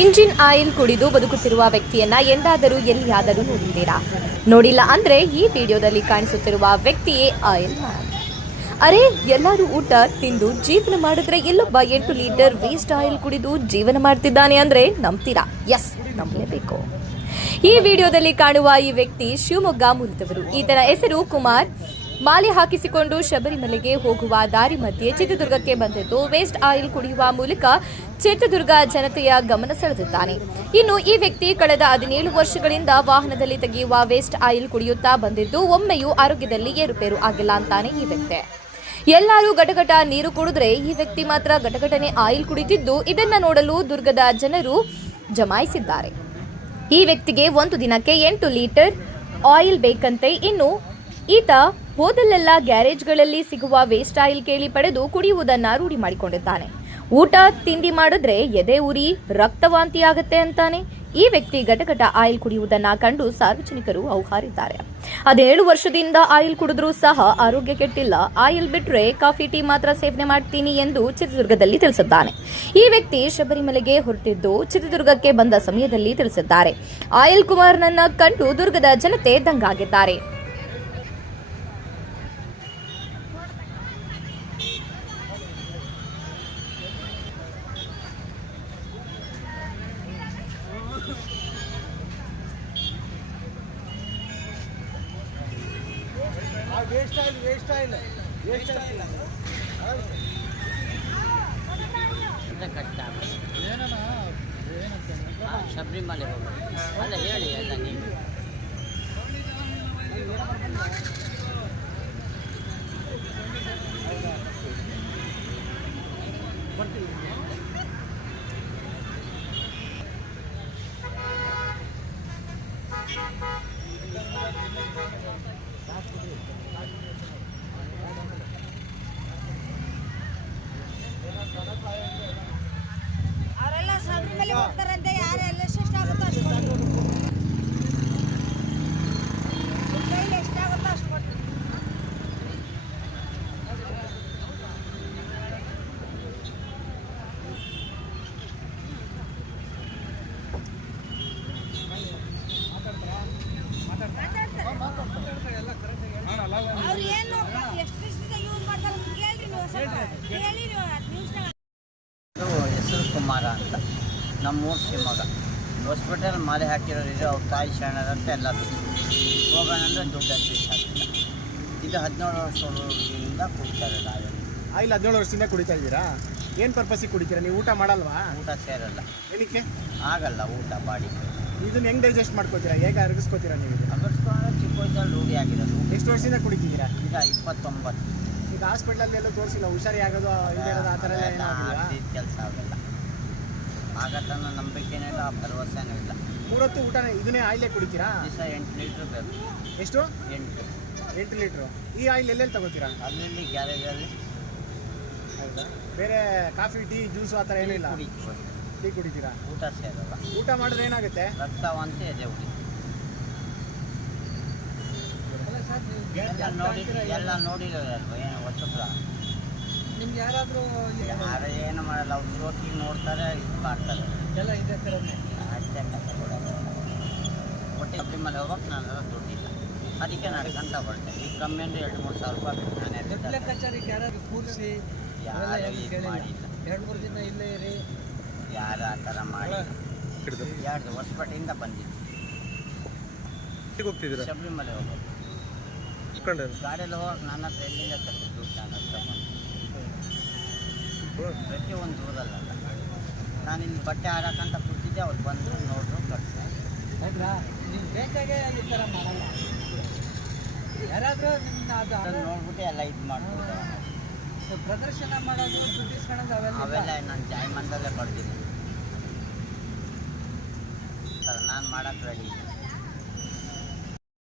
Engine oil ಕುಡಿದು ಬದುಕುತ್ತಿರುವ ವ್ಯಕ್ತಿಯನ್ನ ಎಂದಾದರೂ ಎಲ್ಲಿಯಾದರೂ ನೋಡಿದ್ದೀರಾ? ನೋಡಿಲ್ಲ ಅಂದ್ರೆ ಈ ವಿಡಿಯೋದಲ್ಲಿ ಕಾಣಿಸುತ್ತಿರುವ ವ್ಯಕ್ತಿಯೇ ಆಯಿಲ್ ಮ್ಯಾನ್. ಅರೆ, ಎಲ್ಲರೂ ಊಟ ತಿಂದು ಜೀವನ ಮಾಡಿದ್ರೆ ಇಲ್ಲೊಬ್ಬ 8 ಲೀಟರ್ ವೇಸ್ಟ್ ಆಯಿಲ್ ಕುಡಿದು ಜೀವನ ಮಾಡ್ತಿದ್ದಾನೆ ಅಂದ್ರೆ ನಂಬ್ತೀರಾ? ಎಸ್, ನಂಬಲೇಬೇಕು. ಈ ವಿಡಿಯೋದಲ್ಲಿ ಕಾಣುವ ಈ ವ್ಯಕ್ತಿ ಶಿವಮೊಗ್ಗ ಮೂಲದವರು. ಈತನ ಹೆಸರು ಕುಮಾರ್. ಮಾಲೆ ಹಾಕಿಸಿಕೊಂಡು ಶಬರಿಮಲೆಗೆ ಹೋಗುವ ದಾರಿ ಮಧ್ಯೆ ಚಿತ್ರದುರ್ಗಕ್ಕೆ ಬಂದಿದ್ದು ವೇಸ್ಟ್ ಆಯಿಲ್ ಕುಡಿಯುವ ಮೂಲಕ ಚಿತ್ರದುರ್ಗ ಜನತೆಯ ಗಮನ ಸೆಳೆದಿದ್ದಾನೆ. ಇನ್ನು ಈ ವ್ಯಕ್ತಿ ಕಳೆದ 17 ವರ್ಷಗಳಿಂದ ವಾಹನದಲ್ಲಿ ತೆಗೆಯುವ ವೇಸ್ಟ್ ಆಯಿಲ್ ಕುಡಿಯುತ್ತಾ ಬಂದಿದ್ದು ಒಮ್ಮೆಯೂ ಆರೋಗ್ಯದಲ್ಲಿ ಏರುಪೇರು ಆಗಿಲ್ಲ ಅಂತಾನೆ ಈ ವ್ಯಕ್ತಿ. ಎಲ್ಲರೂ ಗಟಗಟ ನೀರು ಕುಡಿದ್ರೆ ಈ ವ್ಯಕ್ತಿ ಮಾತ್ರ ಗಟಗಟನೆ ಆಯಿಲ್ ಕುಡಿತಿದ್ದು ಇದನ್ನ ನೋಡಲು ದುರ್ಗದ ಜನರು ಜಮಾಯಿಸಿದ್ದಾರೆ. ಈ ವ್ಯಕ್ತಿಗೆ ಒಂದು ದಿನಕ್ಕೆ 8 ಲೀಟರ್ ಆಯಿಲ್ ಬೇಕಂತೆ. ಇನ್ನು ಈತ ಹೋದಲ್ಲೆಲ್ಲ ಗ್ಯಾರೇಜ್ಗಳಲ್ಲಿ ಸಿಗುವ ವೇಸ್ಟ್ ಆಯಿಲ್ ಕೇಳಿ ಪಡೆದು ಕುಡಿಯುವುದನ್ನ ರೂಢಿ ಮಾಡಿಕೊಂಡಿದ್ದಾನೆ. ಊಟ ತಿಂಡಿ ಮಾಡಿದ್ರೆ ಎದೆ ಉರಿ ರಕ್ತವಾಂತಿ ಆಗತ್ತೆ ಅಂತಾನೆ. ಈ ವ್ಯಕ್ತಿ ಗಟಗಟ ಆಯಿಲ್ ಕುಡಿಯುವುದನ್ನ ಕಂಡು ಸಾರ್ವಜನಿಕರು ಹೌಹಾರಿದ್ದಾರೆ. 17 ವರ್ಷದಿಂದ ಆಯಿಲ್ ಕುಡಿದ್ರೂ ಸಹ ಆರೋಗ್ಯ ಕೆಟ್ಟಿಲ್ಲ. ಆಯಿಲ್ ಬಿಟ್ರೆ ಕಾಫಿ ಟೀ ಮಾತ್ರ ಸೇವನೆ ಮಾಡ್ತೀನಿ ಎಂದು ಚಿತ್ರದುರ್ಗದಲ್ಲಿ ತಿಳಿಸಿದ್ದಾನೆ. ಈ ವ್ಯಕ್ತಿ ಶಬರಿಮಲೆಗೆ ಹೊರಟಿದ್ದು ಚಿತ್ರದುರ್ಗಕ್ಕೆ ಬಂದ ಸಮಯದಲ್ಲಿ ತಿಳಿಸಿದ್ದಾರೆ. ಆಯಿಲ್ ಕುಮಾರ್ನನ್ನ ಕಂಡು ದುರ್ಗದ ಜನತೆ ದಂಗಾಗಿದ್ದಾರೆ. ಶಬರಿಮಲೆ ಅಲ್ಲ ಹೇಳಿ ಅಲ್ಲ ನೀವು ಅವರೆಲ್ಲ ಶಬರಿಮಲೆ ಹೋಗ್ತಾರಂತೆ. ಯಾರೆಲ್ಲ ಎಷ್ಟಾಗುತ್ತೋ ಅಷ್ಟು ಕೈಲಿ ಎಷ್ಟಾಗುತ್ತೋ ಅಷ್ಟು ಕೊಟ್ಟು ಅವ್ರು ಏನು ಎಷ್ಟು ದಿವಸದಿಂದ ಯೂಸ್ ಮಾಡ್ತಾರೆ ಕೇಳ್ರಿ ನೀವು. ಕೇಳಿ ನೀವು ನ್ಯೂಸ್ನಾಗ. ಹೆಸರು ಕುಮಾರ ಅಂತ, ನಮ್ಮೂರು ಶಿವಮೊಗ್ಗ. ಹಾಸ್ಪಿಟಲ್ ಮಾಲೆ ಹಾಕಿರೋರಿದ್ರೆ ಅವ್ರ ತಾಯಿ ಶರಣರಂತ ಎಲ್ಲ ಬಿಟ್ಟು ಹೋಗೋಣ ಅಂದರೆ ದುಡ್ಡು ಅಡ್ಜಸ್ಟ್ ಆಗ್ತಿಲ್ಲ. ಇದು 17 ವರ್ಷದಿಂದ ಕುಡಿತಾರೆ ಆಯಿಲ್ 17 ವರ್ಷದಿಂದ ಕುಡಿತಾ ಇದ್ದೀರಾ? ಏನು ಪರ್ಪಸ್ಸಿಗೆ ಕುಡಿತೀರಾ? ನೀವು ಊಟ ಮಾಡಲ್ವಾ? ಊಟ ಸೇರಲ್ಲ. ಏನಕ್ಕೆ ಆಗಲ್ಲ ಊಟ ಬಾಡಿ. ಇದನ್ನ ಹೆಂಗೆ ಡೈಜೆಸ್ಟ್ ಮಾಡ್ಕೋತೀರಾ? ಹೇಗೆ ಅರಗಿಸ್ಕೋತೀರಾ ನೀವು? ಅಗರ್ಸ್ಕೊಂಡು ಚಿಕ್ಕ ವಯಸ್ಸಲ್ಲಿ ರೂಢಿ ಆಗಿರೋದು. ಎಷ್ಟು ವರ್ಷದಿಂದ ಕುಡಿತಿದ್ದೀರಾ? ಈಗ 29. ಈಗ ಹಾಸ್ಪಿಟ್ಲಲ್ಲಿ ಎಲ್ಲೂ ತೋರಿಸಿಲ್ಲ, ಹುಷಾರಿ ಆಗೋದು ಇಲ್ಲದೆ ಇರೋದು ಆ ಥರ ಎಲ್ಲ ಏನಾಗಿಲ್ಲ? ಕೆಲಸ ಆಗಲ್ಲ. ಆಗತ್ತನ್ನ ನಂಬಿಕೆನೇ ಇಲ್ಲ, ಭರವಸೆನೂ ಇಲ್ಲ. 3 ಹೊತ್ತು ಊಟ ಇದನ್ನೇ ಆಯಿಲೇ ಕುಡಿತೀರಾ? ದಿವಸ 8 ಲೀಟ್ರ್ ಬೇಕು. ಎಷ್ಟು? 8 ಲೀಟ್ರು. ಈ ಆಯಿಲ್ ಎಲ್ಲೆಲ್ಲಿ ತಗೋತೀರಾ? ಅದರಲ್ಲಿ ಗ್ಯಾರೇಜಲ್ಲಿ. ಹೌದಾ? ಬೇರೆ ಕಾಫಿ ಟೀ ಜ್ಯೂಸು ಆ ಥರ ಏನಿಲ್ಲ? ಟೀ ಕುಡಿತೀರಾ? ಊಟ ಸೇರಲ್ಲ. ಊಟ ಮಾಡಿದ್ರೆ ಏನಾಗುತ್ತೆ? ರಕ್ತವಾಂತಿ ಎದೆ ಉರಿ. ಎಲ್ಲ ನೋಡಿರೋದಲ್ವ ಏನು ಹೊಸಬ್ರ? ನಿಮ್ಗೆ ಯಾರಾದರೂ ಯಾರು ಏನು ಮಾಡಲ್ಲ. ಅವ್ರು ರೋಟಿ ನೋಡ್ತಾರೆ, ಇದು ಮಾಡ್ತಾರೆ ಎಲ್ಲ ಇದೆ ಥರ ಅಷ್ಟೇ ಕಥೆ ಕೊಡೋದು. ಒಟ್ಟು ಶಬರಿಮಲೆ ಹೋಗೋಕೆ ನನ್ನ ದುಡ್ಡಿಲ್ಲ, ಅದಕ್ಕೆ ನಡ್ಕೊಂತ ಬರ್ತೇನೆ. ಈಗ ಕಮ್ಮಿ ಅಂದರೆ 2-3 ಸಾವಿರ ರೂಪಾಯಿ ಬೇಕು. ನಾನೇ ಕಚೇರಿಗೆ ಯಾರು ಕೂರಿಸಿ ಯಾರು ಇದು ಮಾಡಿಲ್ಲ. 2-3 ದಿನ ಇಲ್ಲೇ ಇರಿ. ಯಾರು ಆ ಥರ ಮಾಡಿ 2 ಹೊಸಪೇಟೆಯಿಂದ ಬಂದಿದ್ದು ಶಬರಿಮಲೆ ಹೋಗೋದು. ಗಾಡಿಯಲ್ಲಿ ಹೋಗಕ್ಕೆ ನನ್ನ ಹತ್ರ ಎಲ್ಲಿಂದ ತರ್ತಿದ್ದು ನನ್ನ ಹತ್ರ ಪ್ರತಿಯೊಂದು ದೂರಲ್ಲ. ನಾನು ಇಲ್ಲಿ ಬಟ್ಟೆ ಹಾರಕ್ಕಂತ ಕೂತಿದ್ದೆ, ಅವ್ರು ಬಂದರು ನೋಡ್ರು ಕಟ್ಸಿ. ಹೌದ್ರಾ? ನೀವು ಬೇಕಾಗೆ ಈ ಥರ ಮಾಡಲ್ಲ. ಯಾರಾದರೂ ನಿಮ್ಮನ್ನ ಅದನ್ನು ನೋಡ್ಬಿಟ್ಟು ಎಲ್ಲ ಇದು ಮಾಡ್ಬಿಟ್ಟು ಪ್ರದರ್ಶನ ಮಾಡೋದು, ದುಡ್ಡಿಸ್ಕೊಳ್ಳೋದು ಅವೆಲ್ಲ ನಾನು ಜಾಯ್ ಮಂದಲ್ಲೇ ಪಡ್ತೀನಿ. ನಾನು ಮಾಡೋಕ್ಕೆ ರೆಡಿ.